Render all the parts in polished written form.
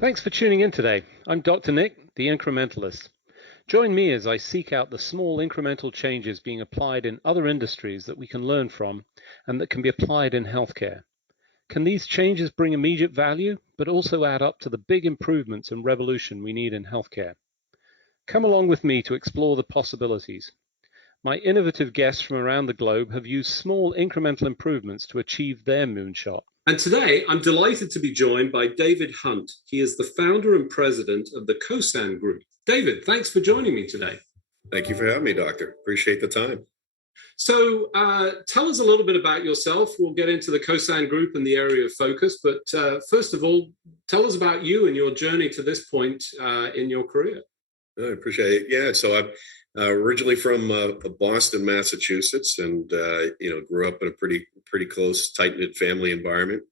Thanks for tuning in today. I'm Dr. Nick, the Incrementalist. Join me as I seek out the small incremental changes being applied in other industries that we can learn from and that can be applied in healthcare. Can these changes bring immediate value, but also add up to the big improvements and revolution we need in healthcare? Come along with me to explore the possibilities. My innovative guests from around the globe have used small incremental improvements to achieve their moonshot. And today, I'm delighted to be joined by David Hunt. He is the founder and president of the Cosan Group. David, thanks for joining me today. Thank you for having me, Doctor. Appreciate the time. So tell us a little bit about yourself. We'll get into the Cosan Group and the area of focus. But first of all, tell us about you and your journey to this point in your career. I appreciate it. Yeah, so I'm originally from Boston, Massachusetts, and grew up in a pretty close, tight-knit family environment.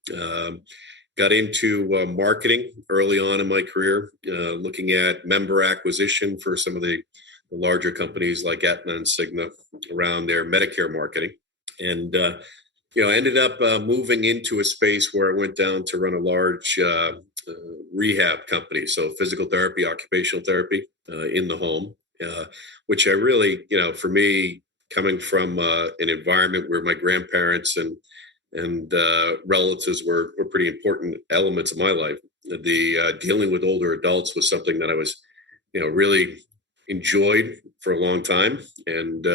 Got into marketing early on in my career, looking at member acquisition for some of the larger companies like Aetna and Cigna around their Medicare marketing, and ended up moving into a space where I went down to run a large rehab company, so physical therapy, occupational therapy in the home, which I really, for me, coming from an environment where my grandparents and relatives were pretty important elements of my life. The dealing with older adults was something that I was, really enjoyed for a long time. And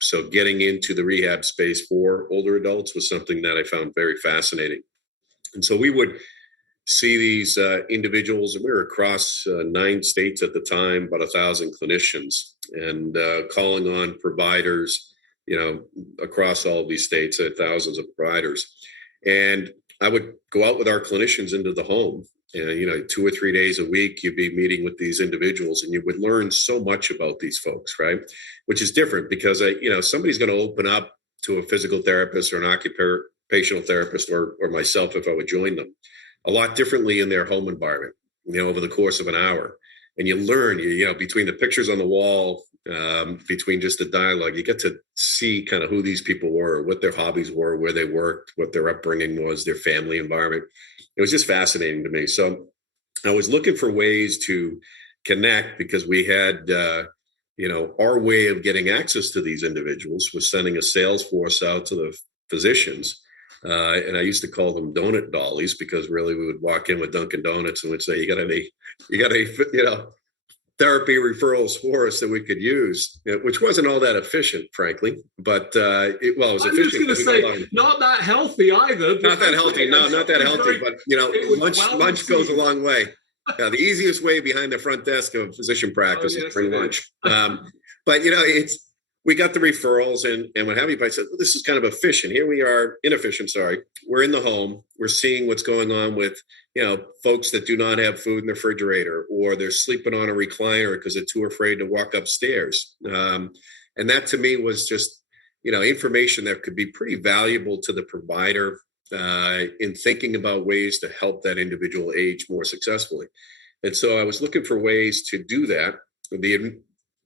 so getting into the rehab space for older adults was something that I found very fascinating. And so we would see these individuals, and we were across 9 states at the time, about 1,000 clinicians, and calling on providers, across all of these states, thousands of providers. And I would go out with our clinicians into the home, and 2 or 3 days a week, you'd be meeting with these individuals, and you would learn so much about these folks, right? Which is different because, somebody's going to open up to a physical therapist or an occupational therapist or myself if I would join them a lot differently in their home environment, over the course of an hour. And you learn, between the pictures on the wall, between just the dialogue, you get to see kind of who these people were, what their hobbies were, where they worked, what their upbringing was, their family environment. It was just fascinating to me. So I was looking for ways to connect because we had, our way of getting access to these individuals was sending a sales force out to the physicians. And I used to call them donut dollies because really we would walk in with Dunkin' Donuts and would say, you got any, therapy referrals for us that we could use, which wasn't all that efficient, frankly, but it was efficient. I was going to say, not that healthy either. Not that healthy. No, not that healthy. But lunch goes a long way. The easiest way behind the front desk of a physician practice is free lunch. But we got the referrals and what have you. But I said, well, this is kind of efficient. Here we are, inefficient. Sorry, we're in the home. We're seeing what's going on with folks that do not have food in the refrigerator, or they're sleeping on a recliner because they're too afraid to walk upstairs. And that to me was just information that could be pretty valuable to the provider in thinking about ways to help that individual age more successfully. And so I was looking for ways to do that. The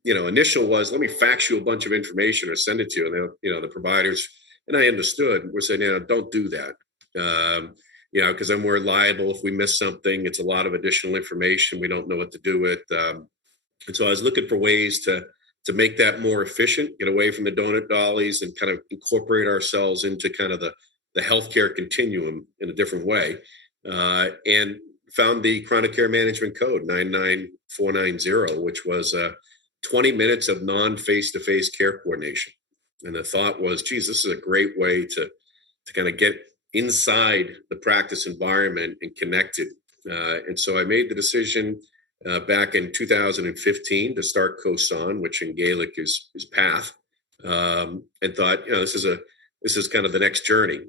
initial was, let me fax you a bunch of information or send it to you. And the providers, and I understood, were saying, don't do that. Because then we're liable if we miss something. It's a lot of additional information. We don't know what to do with. And so I was looking for ways to make that more efficient, get away from the donut dollies and kind of incorporate ourselves into kind of the healthcare continuum in a different way. And found the Chronic Care Management Code 99490, which was 20 minutes of non-face-to-face care coordination. And the thought was, geez, this is a great way to kind of get inside the practice environment and connected. And so I made the decision back in 2015 to start Cosan, which in Gaelic is path, and thought, this is kind of the next journey.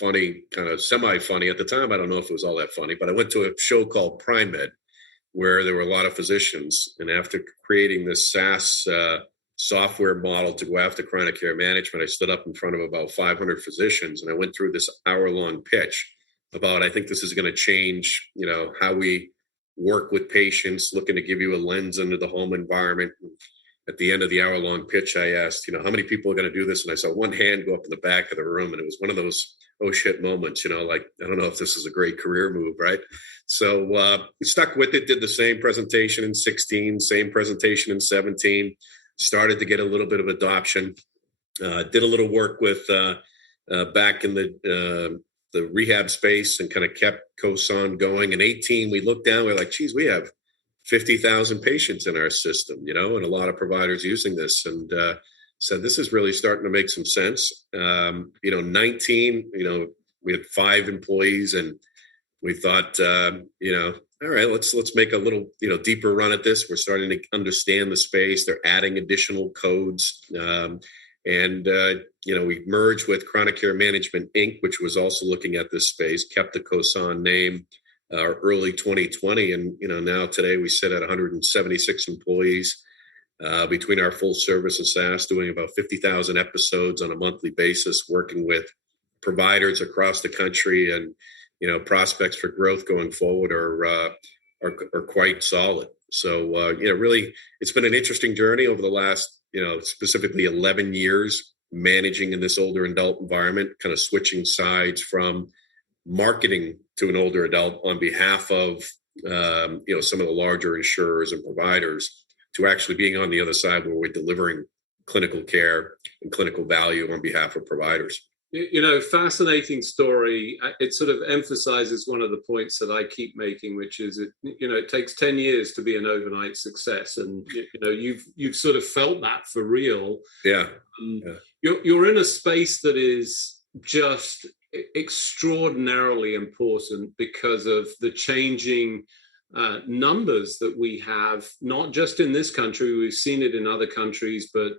Funny, kind of semi-funny at the time. I don't know if it was all that funny, but I went to a show called PrimeMed, where there were a lot of physicians. And after creating this SaaS software model to go after chronic care management, I stood up in front of about 500 physicians, and I went through this hour-long pitch about, I think this is going to change, how we work with patients, looking to give you a lens into the home environment. At the end of the hour-long pitch, I asked, how many people are going to do this? And I saw one hand go up in the back of the room, and it was one of those oh shit moments, like, I don't know if this is a great career move, right? So stuck with it, did the same presentation in 16, same presentation in 17, started to get a little bit of adoption, did a little work with back in the rehab space and kind of kept Cosan going. In 18, we looked down, we're like, geez, we have 50,000 patients in our system, and a lot of providers using this. And said, this is really starting to make some sense. 19, we had 5 employees, and we thought, all right, let's make a little, deeper run at this. We're starting to understand the space. They're adding additional codes. We merged with Chronic Care Management, Inc., which was also looking at this space, kept the Cosan name early 2020. And, now today we sit at 176 employees between our full service and SaaS, doing about 50,000 episodes on a monthly basis, working with providers across the country. And, prospects for growth going forward are quite solid. So, really, it's been an interesting journey over the last, specifically 11 years, managing in this older adult environment, kind of switching sides from marketing to an older adult on behalf of, some of the larger insurers and providers, to actually being on the other side where we're delivering clinical care and clinical value on behalf of providers. Fascinating story. It sort of emphasizes one of the points that I keep making, which is it takes 10 years to be an overnight success, and you've sort of felt that for real. Yeah. You're in a space that is just extraordinarily important because of the changing numbers that we have, not just in this country. We've seen it in other countries, but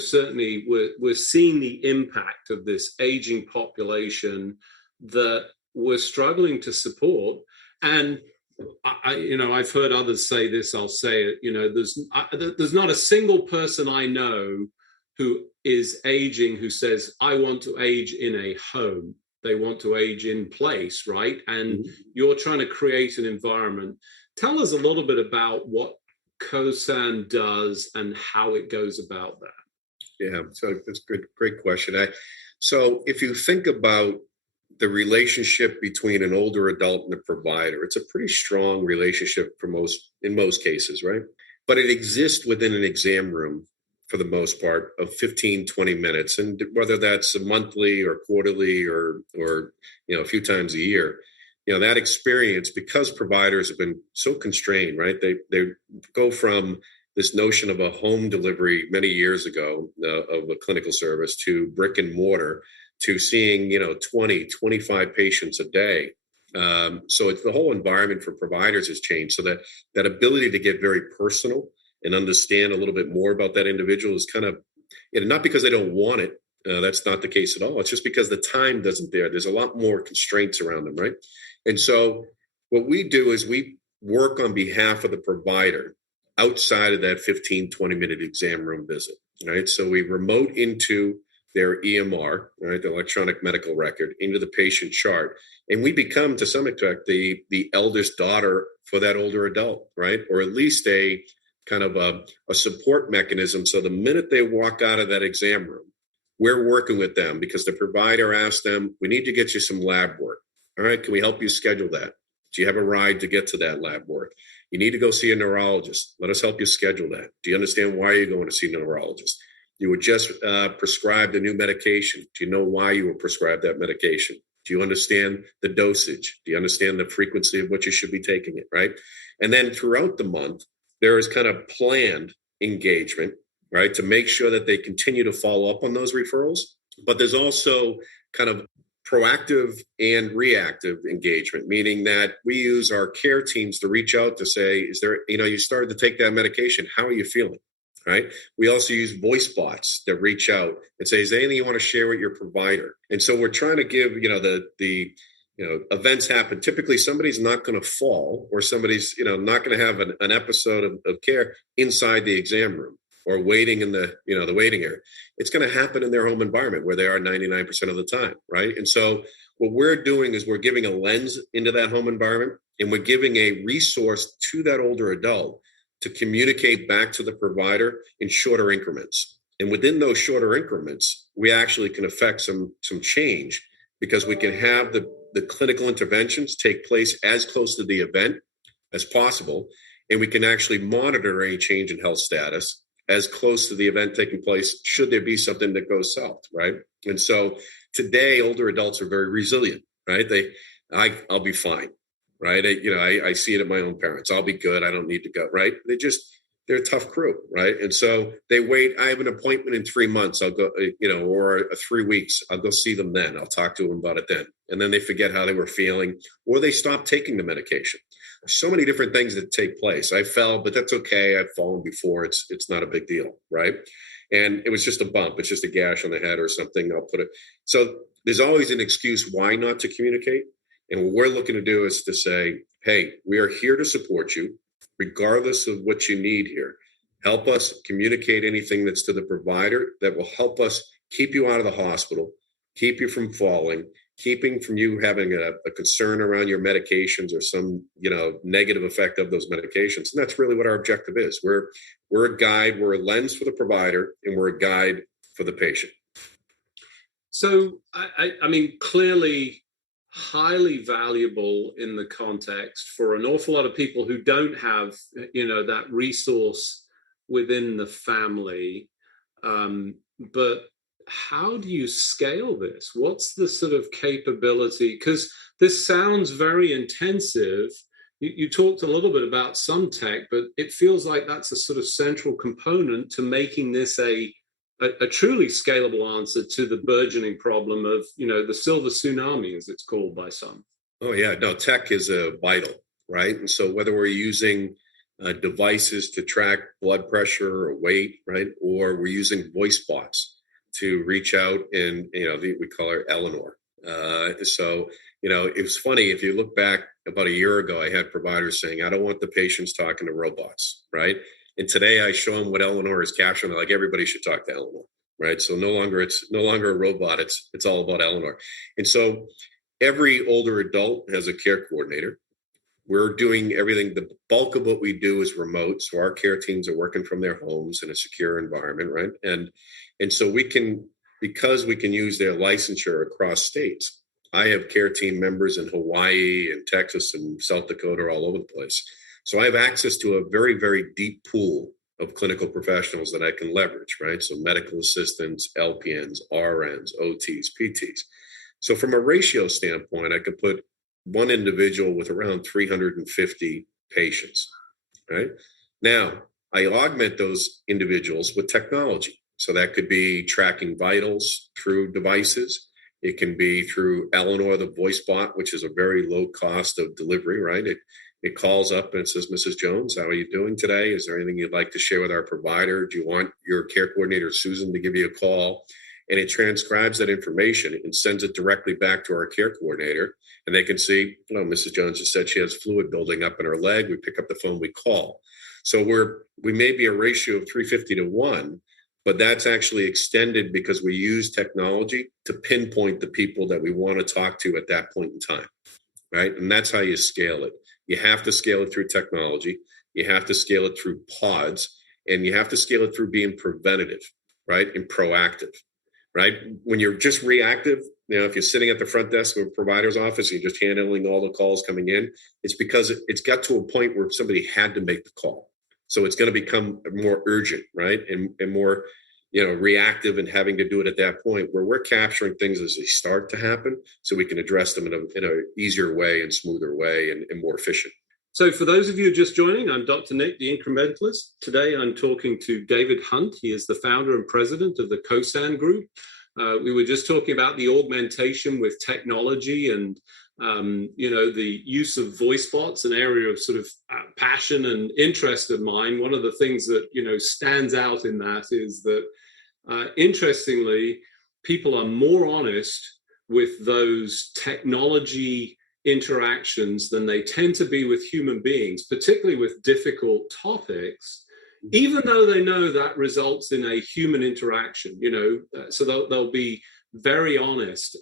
certainly we're seeing the impact of this aging population that we're struggling to support. And I've heard others say this, I'll say it, there's not a single person I know who is aging who says, I want to age in a home. They want to age in place, right? And you're trying to create an environment. Tell us a little bit about what Cosan does and how it goes about that. Yeah, so that's a great question. So if you think about the relationship between an older adult and a provider, it's a pretty strong relationship in most cases, right? But it exists within an exam room for the most part of 15, 20 minutes. And whether that's a monthly or quarterly or a few times a year, that experience, because providers have been so constrained, right? They go from this notion of a home delivery many years ago of a clinical service to brick and mortar to seeing, 20, 25 patients a day. So it's the whole environment for providers has changed. So that ability to get very personal and understand a little bit more about that individual is kind of, not because they don't want it. That's not the case at all. It's just because the time doesn't there. There's a lot more constraints around them, right? And so what we do is we work on behalf of the provider outside of that 15, 20-minute exam room visit, right? So we remote into their EMR, right, the electronic medical record, into the patient chart. And we become, to some extent, the eldest daughter for that older adult, right? Or at least a kind of a support mechanism. So the minute they walk out of that exam room, we're working with them because the provider asked them, we need to get you some lab work. All right, can we help you schedule that? Do you have a ride to get to that lab work? You need to go see a neurologist. Let us help you schedule that. Do you understand why you're going to see a neurologist? You were just prescribed a new medication. Do you know why you were prescribed that medication? Do you understand the dosage? Do you understand the frequency of what you should be taking it, right? And then throughout the month, there is kind of planned engagement, right, to make sure that they continue to follow up on those referrals. But there's also kind of proactive and reactive engagement, meaning that we use our care teams to reach out to say, is there, you started to take that medication. How are you feeling? Right. We also use voice bots that reach out and say, is there anything you want to share with your provider? And so we're trying to give, the events happen. Typically, somebody's not going to fall, or somebody's, not going to have an episode of care inside the exam room or waiting in the waiting area. It's going to happen in their home environment where they are 99% of the time. Right. And so what we're doing is we're giving a lens into that home environment, and we're giving a resource to that older adult to communicate back to the provider in shorter increments. And within those shorter increments, we actually can affect some change because we can have the clinical interventions take place as close to the event as possible, and we can actually monitor any change in health status as close to the event taking place should there be something that goes south, right? And so today, older adults are very resilient, right? I'll be fine, right? I see it at my own parents. I'll be good. I don't need to go, right? They're a tough crew, right? And so they wait. I have an appointment in 3 months. I'll go, or 3 weeks. I'll go see them then. I'll talk to them about it then. And then they forget how they were feeling, or they stop taking the medication. There's so many different things that take place. I fell, but that's okay. I've fallen before. It's not a big deal, right? And it was just a bump. It's just a gash on the head or something. I'll put it. So there's always an excuse why not to communicate. And what we're looking to do is to say, hey, we are here to support you, regardless of what you need here. Help us communicate anything that's to the provider that will help us keep you out of the hospital, keep you from falling, keeping from you having a concern around your medications or some, negative effect of those medications. And that's really what our objective is. We're a guide, we're a lens for the provider, and we're a guide for the patient. So, I mean, clearly highly valuable in the context for an awful lot of people who don't have, that resource within the family. But how do you scale this? What's the sort of capability? Because this sounds very intensive. You talked a little bit about some tech, but it feels like that's a sort of central component to making this a truly scalable answer to the burgeoning problem of, the silver tsunami, as it's called by some. Oh, yeah. No, tech is vital, right? And so whether we're using devices to track blood pressure or weight, right? Or we're using voice bots to reach out and, we call her Eleanor. So it was funny. If you look back about a year ago, I had providers saying, I don't want the patients talking to robots, right? And today I show them what Eleanor is capturing. They're like, everybody should talk to Eleanor, right? So it's no longer a robot. It's all about Eleanor. And so every older adult has a care coordinator. We're doing everything. The bulk of what we do is remote. So our care teams are working from their homes in a secure environment, right? And so because we can use their licensure across states. I have care team members in Hawaii and Texas and South Dakota, all over the place. So I have access to a very, very deep pool of clinical professionals that I can leverage, right? So medical assistants, LPNs, RNs, OTs, PTs. So from a ratio standpoint, I could put one individual with around 350 patients, right? Now, I augment those individuals with technology. So that could be tracking vitals through devices. It can be through Eleanor, the voice bot, which is a very low cost of delivery, right? It calls up and it says, Mrs. Jones, how are you doing today? Is there anything you'd like to share with our provider? Do you want your care coordinator, Susan, to give you a call? And it transcribes that information and sends it directly back to our care coordinator. And they can see, Mrs. Jones just said she has fluid building up in her leg. We pick up the phone, we call. So we may be a ratio of 350 to 1, but that's actually extended because we use technology to pinpoint the people that we want to talk to at that point in time, right? And that's how you scale it. You have to scale it through technology. You have to scale it through pods, and you have to scale it through being preventative, right? And proactive, right? When you're just reactive, if you're sitting at the front desk of a provider's office, and you're just handling all the calls coming in, it's because it's got to a point where somebody had to make the call. So it's going to become more urgent, right? And more, reactive and having to do it at that point where we're capturing things as they start to happen so we can address them in a easier way and smoother way and more efficient. So for those of you just joining, I'm Dr. Nick, the Incrementalist. Today I'm talking to David Hunt. He is the founder and president of the Cosan Group. We were just talking about the augmentation with technology and the use of voice bots, an area of sort of passion and interest of mine. One of the things that, stands out in that is that, interestingly, people are more honest with those technology interactions than they tend to be with human beings, particularly with difficult topics, even though they know that results in a human interaction, so they'll be very honest.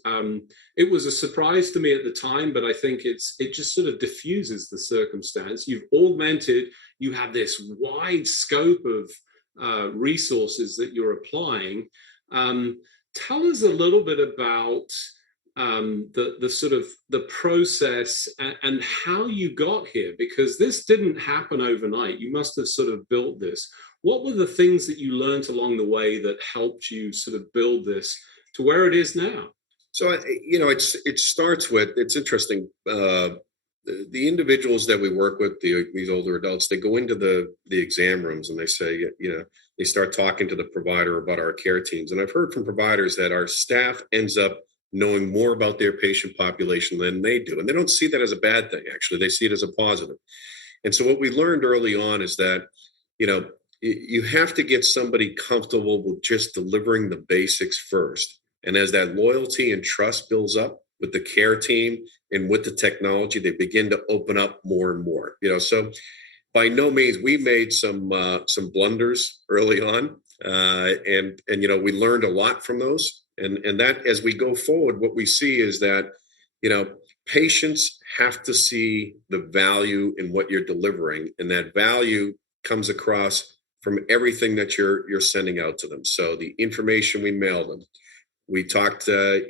It was a surprise to me at the time, but I think it just sort of diffuses the circumstance. You've augmented, you have this wide scope of resources that you're applying. Tell us a little bit about the sort of the process and how you got here, because this didn't happen overnight. You must have sort of built this. What were the things that you learned along the way that helped you sort of build this to where it is now? So, it starts with, it's interesting. The individuals that we work with, these older adults, they go into the exam rooms and they say, they start talking to the provider about our care teams. And I've heard from providers that our staff ends up knowing more about their patient population than they do. And they don't see that as a bad thing, actually. They see it as a positive. And so what we learned early on is that, you have to get somebody comfortable with just delivering the basics first. And as that loyalty and trust builds up with the care team and with the technology, they begin to open up more and more. So by no means, we made some blunders early on, and we learned a lot from those. And that, as we go forward, what we see is that patients have to see the value in what you're delivering, and that value comes across from everything that you're sending out to them. So the information we mail them. We talked, a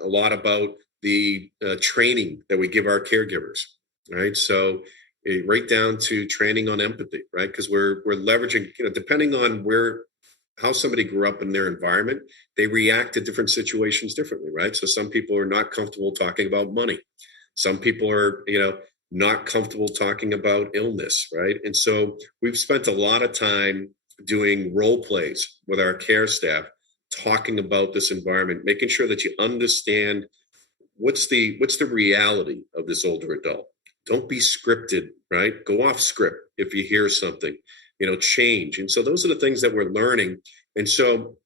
lot about the training that we give our caregivers, right? So right down to training on empathy, right? Because we're leveraging, depending on how somebody grew up in their environment, they react to different situations differently, right? So some people are not comfortable talking about money. Some people are, not comfortable talking about illness, right? And so we've spent a lot of time doing role plays with our care staff, talking about this environment, making sure that you understand what's the reality of this older adult. Don't be scripted, right? Go off script if you hear something, change. And so those are the things that we're learning. And so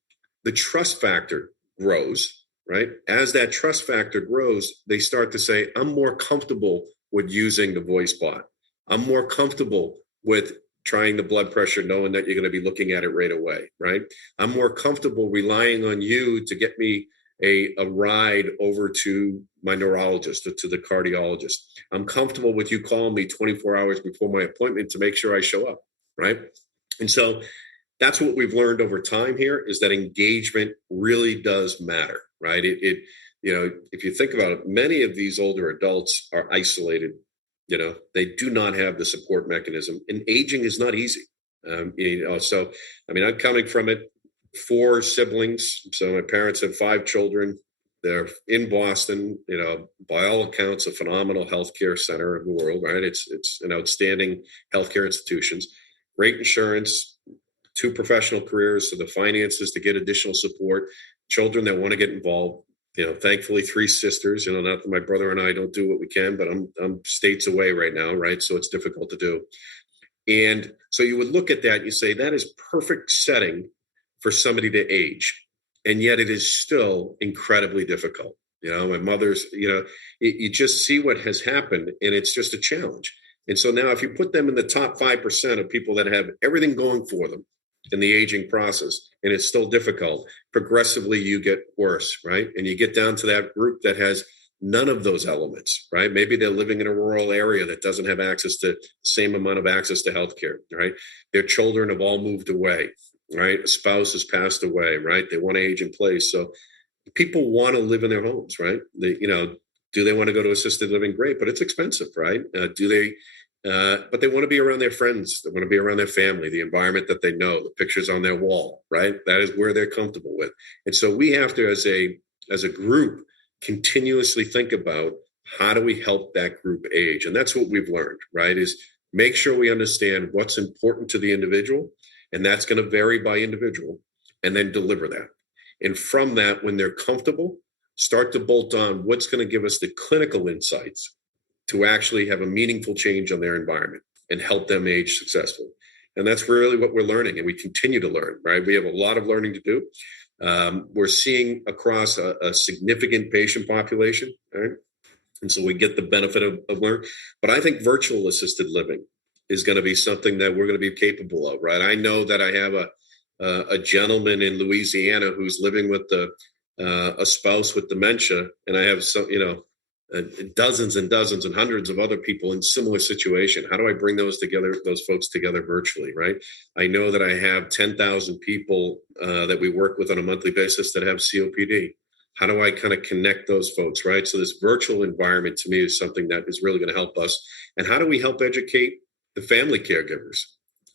the trust factor grows, right? As that trust factor grows, they start to say, I'm more comfortable with using the voice bot. I'm more comfortable with trying the blood pressure, knowing that you're going to be looking at it right away, right? I'm more comfortable relying on you to get me a ride over to my neurologist or to the cardiologist. I'm comfortable with you calling me 24 hours before my appointment to make sure I show up, right? And so that's what we've learned over time here, is that engagement really does matter, right? If you think about it, many of these older adults are isolated. They do not have the support mechanism, and aging is not easy. So, I'm coming from it, 4 siblings. So my parents have 5 children. They're in Boston, by all accounts, a phenomenal healthcare center of the world, right? It's an outstanding healthcare institutions, great insurance, 2 professional careers. So the finances to get additional support, children that want to get involved. Thankfully 3 sisters, not that my brother and I don't do what we can, but I'm states away right now, right? So it's difficult to do. And so you would look at that and you say, that is perfect setting for somebody to age. And yet it is still incredibly difficult. My mother's, you just see what has happened, and it's just a challenge. And so now if you put them in the top 5% of people that have everything going for them in the aging process, and it's still difficult, progressively you get worse, right? And you get down to that group that has none of those elements, right? Maybe they're living in a rural area that doesn't have access to the same amount of access to healthcare, right? Their children have all moved away, right? A spouse has passed away, right? They want to age in place. So people want to live in their homes, right? Do they want to go to assisted living? Great, but it's expensive, right? But they want to be around their friends. They want to be around their family, the environment that they know, the pictures on their wall, right? That is where they're comfortable with. And so we have to, as a group, continuously think about, how do we help that group age? And that's what we've learned, right? Is make sure we understand what's important to the individual, and that's going to vary by individual, and then deliver that. And from that, when they're comfortable, start to bolt on what's going to give us the clinical insights to actually have a meaningful change on their environment and help them age successfully. And that's really what we're learning, and we continue to learn, right? We have a lot of learning to do. We're seeing across a significant patient population, right? And so we get the benefit of learn. But I think virtual assisted living is going to be something that we're going to be capable of, right? I know that I have a gentleman in Louisiana who's living with a spouse with dementia, and I have some, dozens and dozens and hundreds of other people in similar situation. How do I bring those folks together virtually, right? I know that I have 10,000 people that we work with on a monthly basis that have COPD. How do I kind of connect those folks, right? So this virtual environment to me is something that is really going to help us. And how do we help educate the family caregivers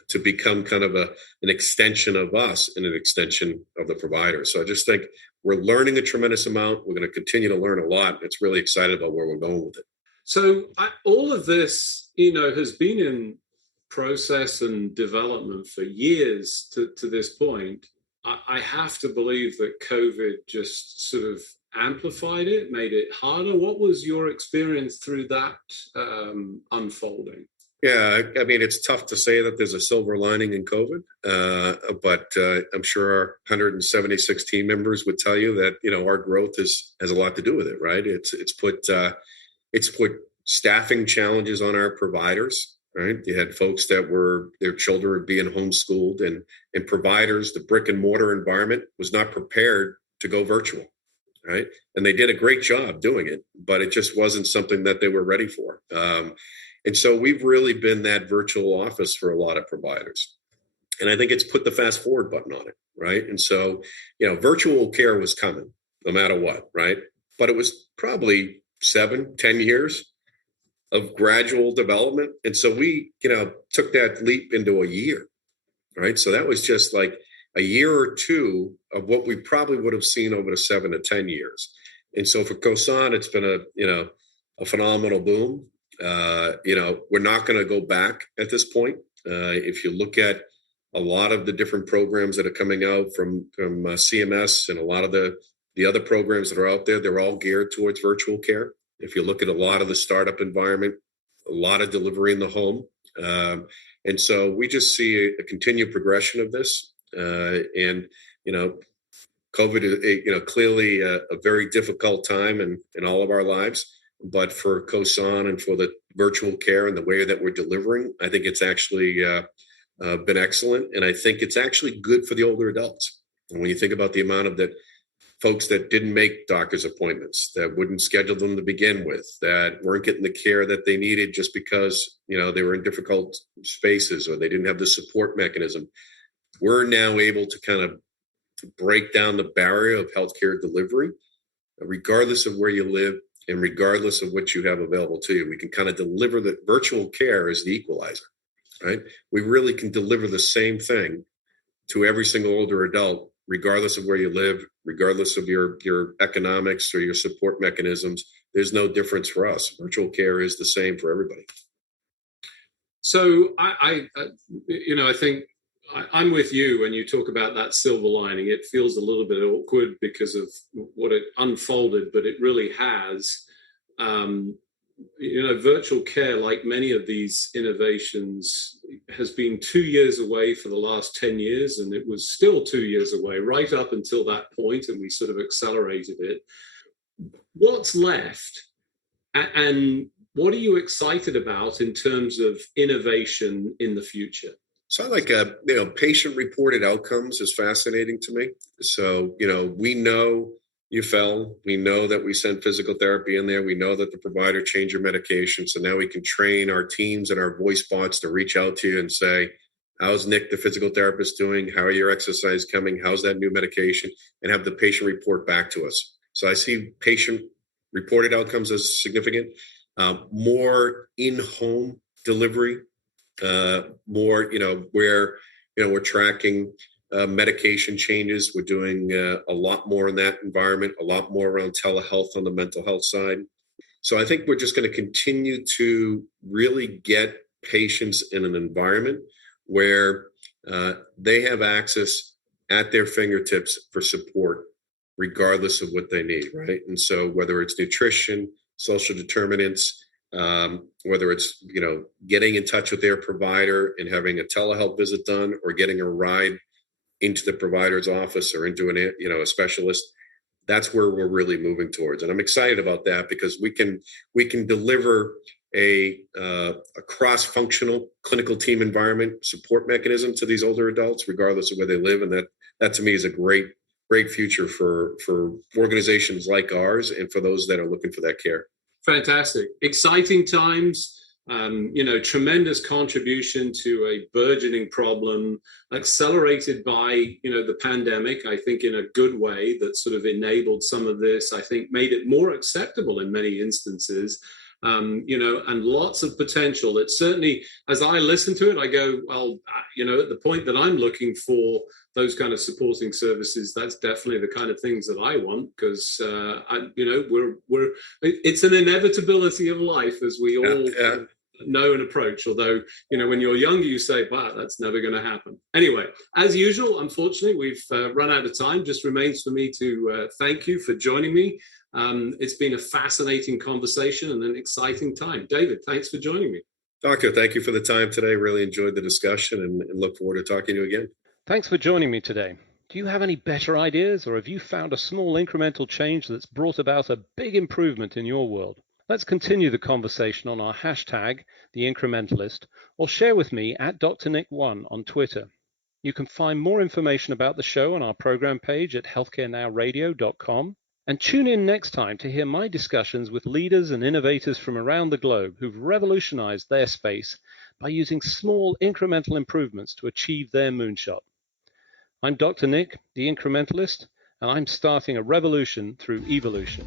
to become kind of an extension of us and an extension of the provider? So I just think we're learning a tremendous amount. We're going to continue to learn a lot. It's really excited about where we're going with it. So all of this, has been in process and development for years to this point. I have to believe that COVID just sort of amplified it, made it harder. What was your experience through that unfolding? Yeah, I mean, it's tough to say that there's a silver lining in COVID, but I'm sure our 176 team members would tell you that our growth has a lot to do with it, right? It's put staffing challenges on our providers. Right, you had folks that their children were being homeschooled, and providers, the brick and mortar environment was not prepared to go virtual, right? And they did a great job doing it, but it just wasn't something that they were ready for. And so we've really been that virtual office for a lot of providers. And I think it's put the fast forward button on it, right? And so, virtual care was coming no matter what, right? But it was probably 7-10 years of gradual development. And so we, took that leap into a year, right? So that was just like a year or two of what we probably would have seen over the 7 to 10 years. And so for Cosan, it's been a phenomenal boom. We're not going to go back at this point. If you look at a lot of the different programs that are coming out from CMS and a lot of the other programs that are out there, they're all geared towards virtual care. If you look at a lot of the startup environment, a lot of delivery in the home. And so we just see a continued progression of this. And COVID is, clearly a very difficult time in all of our lives. But for Cosan and for the virtual care and the way that we're delivering, I think it's actually been excellent. And I think it's actually good for the older adults. And when you think about the amount of folks that didn't make doctor's appointments, that wouldn't schedule them to begin with, that weren't getting the care that they needed just because, they were in difficult spaces or they didn't have the support mechanism. We're now able to kind of break down the barrier of healthcare delivery, regardless of where you live and regardless of what you have available to you. We can kind of deliver the virtual care as the equalizer, right? We really can deliver the same thing to every single older adult, regardless of where you live, regardless of your economics or your support mechanisms. There's no difference for us. Virtual care is the same for everybody. So I think I'm with you when you talk about that silver lining. It feels a little bit awkward because of what it unfolded, but it really has. Virtual care, like many of these innovations, has been 2 years away for the last 10 years, and it was still 2 years away right up until that point, and we sort of accelerated it. What's left? And what are you excited about in terms of innovation in the future? So like, patient-reported outcomes is fascinating to me. So, we know you fell. We know that we sent physical therapy in there. We know that the provider changed your medication. So now we can train our teams and our voice bots to reach out to you and say, how's Nick, the physical therapist, doing? How are your exercise coming? How's that new medication? And have the patient report back to us. So I see patient-reported outcomes as significant. More in-home delivery. More, where, we're tracking medication changes. We're doing a lot more in that environment, a lot more around telehealth on the mental health side. So I think we're just going to continue to really get patients in an environment where they have access at their fingertips for support, regardless of what they need, right? And so whether it's nutrition, social determinants, whether it's, getting in touch with their provider and having a telehealth visit done, or getting a ride into the provider's office or into a specialist, that's where we're really moving towards. And I'm excited about that because we can deliver a cross-functional clinical team environment support mechanism to these older adults, regardless of where they live. And that to me is a great future for organizations like ours and for those that are looking for that care. Fantastic. Exciting times. tremendous contribution to a burgeoning problem, accelerated by, the pandemic, I think in a good way that sort of enabled some of this, I think made it more acceptable in many instances. And lots of potential. It certainly, as I listen to it, I go, well, at the point that I'm looking for those kind of supporting services, that's definitely the kind of things that I want, because it's an inevitability of life, as we all know and approach. Although, when you're younger, you say, wow, that's never going to happen. Anyway, as usual, unfortunately, we've run out of time. Just remains for me to thank you for joining me. It's been a fascinating conversation and an exciting time. David, thanks for joining me. Doctor, thank you for the time today. Really enjoyed the discussion and look forward to talking to you again. Thanks for joining me today. Do you have any better ideas, or have you found a small incremental change that's brought about a big improvement in your world? Let's continue the conversation on our hashtag, The Incrementalist, or share with me at DrNick1 on Twitter. You can find more information about the show on our program page at healthcarenowradio.com. And tune in next time to hear my discussions with leaders and innovators from around the globe who've revolutionized their space by using small incremental improvements to achieve their moonshot. I'm Dr. Nick, the Incrementalist, and I'm starting a revolution through evolution.